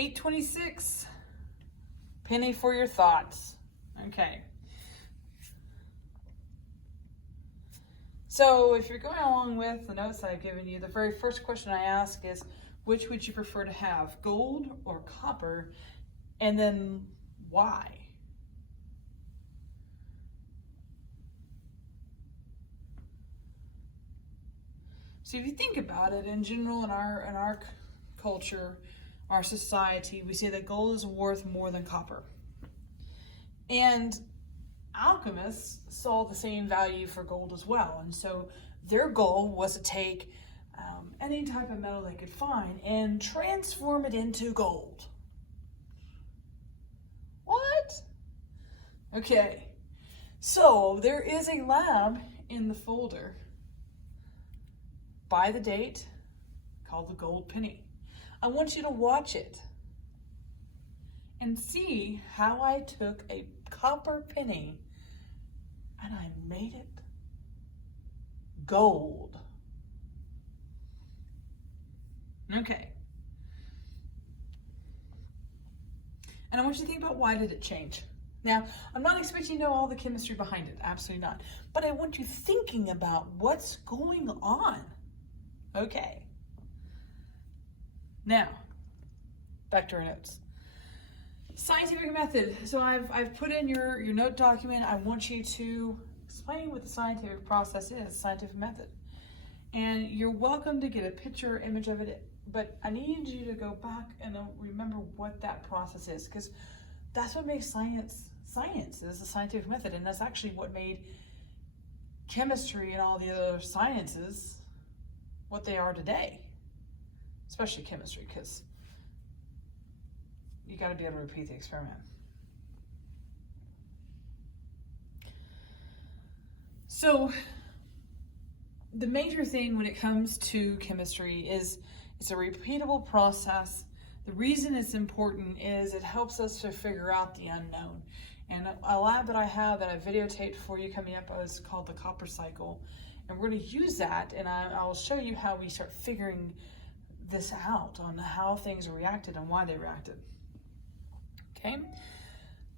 826. Penny for your thoughts. Okay. So if you're going along with the notes I've given you, the very first question I ask is, which would you prefer to have, gold or copper? And then why? So if you think about it, in general, in our culture, our society, we say that gold is worth more than copper. And alchemists saw the same value for gold as well. And so their goal was to take any type of metal they could find and transform it into gold. What? Okay, so there is a lab in the folder by the date called the Gold Penny. I want you to watch it and see how I took a copper penny and I made it gold. Okay. And I want you to think about, why did it change? Now, I'm not expecting you to know all the chemistry behind it, absolutely not. But I want you thinking about what's going on. Okay. Now, back to our notes. Scientific method. So I've put in your note document. I want you to explain what the scientific process is, scientific method. And you're welcome to get a picture or image of it, but I need you to go back and remember what that process is, because that's what makes science is the scientific method, and that's actually what made chemistry and all the other sciences what they are today, especially chemistry, because you got to be able to repeat the experiment. So the major thing when it comes to chemistry is it's a repeatable process. The reason it's important is it helps us to figure out the unknown. And a lab that I have that I videotaped for you coming up is called the copper cycle. And we're going to use that, and I'll show you how we start figuring this out, on how things reacted and why they reacted. Okay?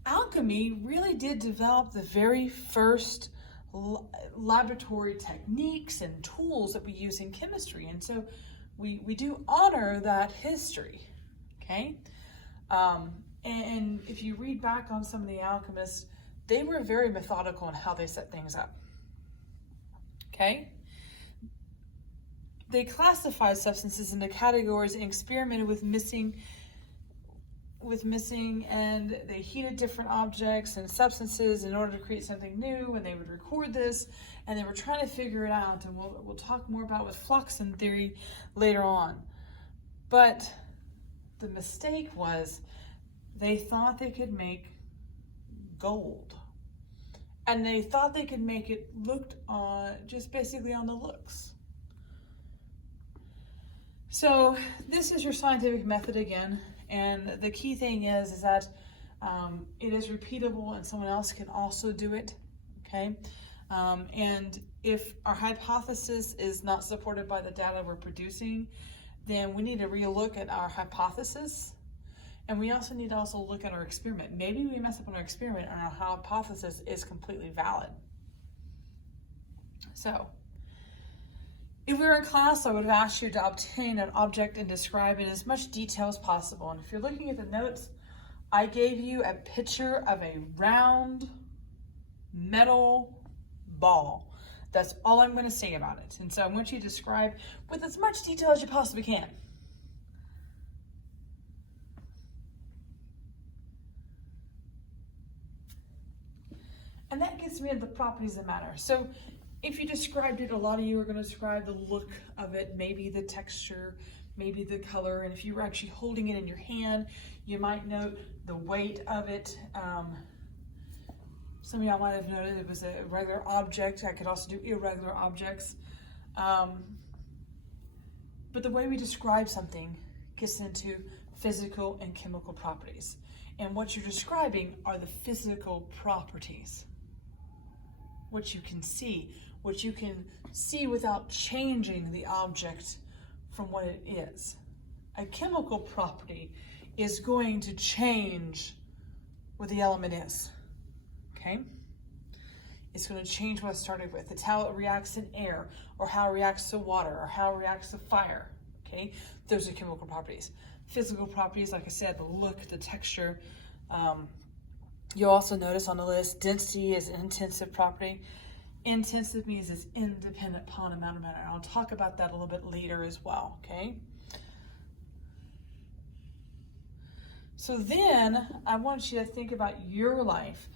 Alchemy really did develop the very first laboratory techniques and tools that we use in chemistry. And so we do honor that history. Okay? And if you read back on some of the alchemists, they were very methodical in how they set things up. Okay? They classified substances into categories and experimented with missing, and they heated different objects and substances in order to create something new, and they would record this, and they were trying to figure it out, and we'll talk more about with fluxen theory later on. But the mistake was they thought they could make gold, and they thought they could make it looked just basically on the looks. So this is your scientific method again, and the key thing is that it is repeatable and someone else can also do it, okay? And if our hypothesis is not supported by the data we're producing, then we need to relook at our hypothesis, and we also need to look at our experiment. Maybe we mess up on our experiment and our hypothesis is completely valid. So, if we were in class, I would have asked you to obtain an object and describe it in as much detail as possible. And if you're looking at the notes, I gave you a picture of a round metal ball. That's all I'm going to say about it. And so I want you to describe with as much detail as you possibly can. And that gets me into the properties that matter. So if you described it, a lot of you are going to describe the look of it, maybe the texture, maybe the color. And if you were actually holding it in your hand, you might note the weight of it. Some of y'all might have noted it was a regular object. I could also do irregular objects. But the way we describe something gets into physical and chemical properties. And what you're describing are the physical properties. What you can see without changing the object from what it is. A chemical property is going to change what the element is, okay? It's going to change what it started with. It's how it reacts in air, or how it reacts to water, or how it reacts to fire, okay? Those are chemical properties. Physical properties, like I said, the look, the texture. You'll also notice on the list, density is an intensive property. Intensive means it's independent upon amount of matter. I'll talk about that a little bit later as well, okay? So then I want you to think about your life,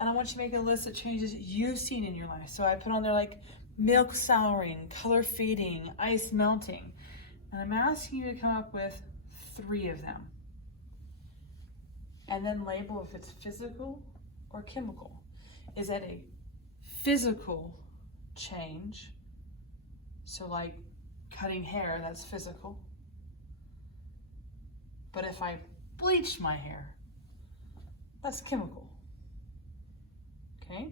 and I want you to make a list of changes you've seen in your life. So I put on there like milk souring, color fading, ice melting. And I'm asking you to come up with 3 of them. And then label if it's physical or chemical. Is that a physical change? So like cutting hair, that's physical. But if I bleach my hair, that's chemical. Okay?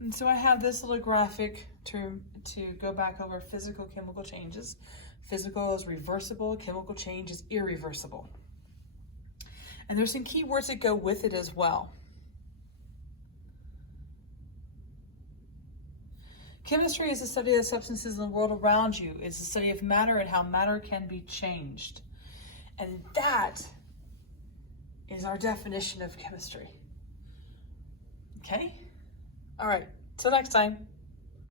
And so I have this little graphic to go back over physical, chemical changes. Physical is reversible, chemical change is irreversible. And there's some key words that go with it as well. Chemistry is the study of the substances in the world around you. It's the study of matter and how matter can be changed. And that is our definition of chemistry. Okay? All right, till next time.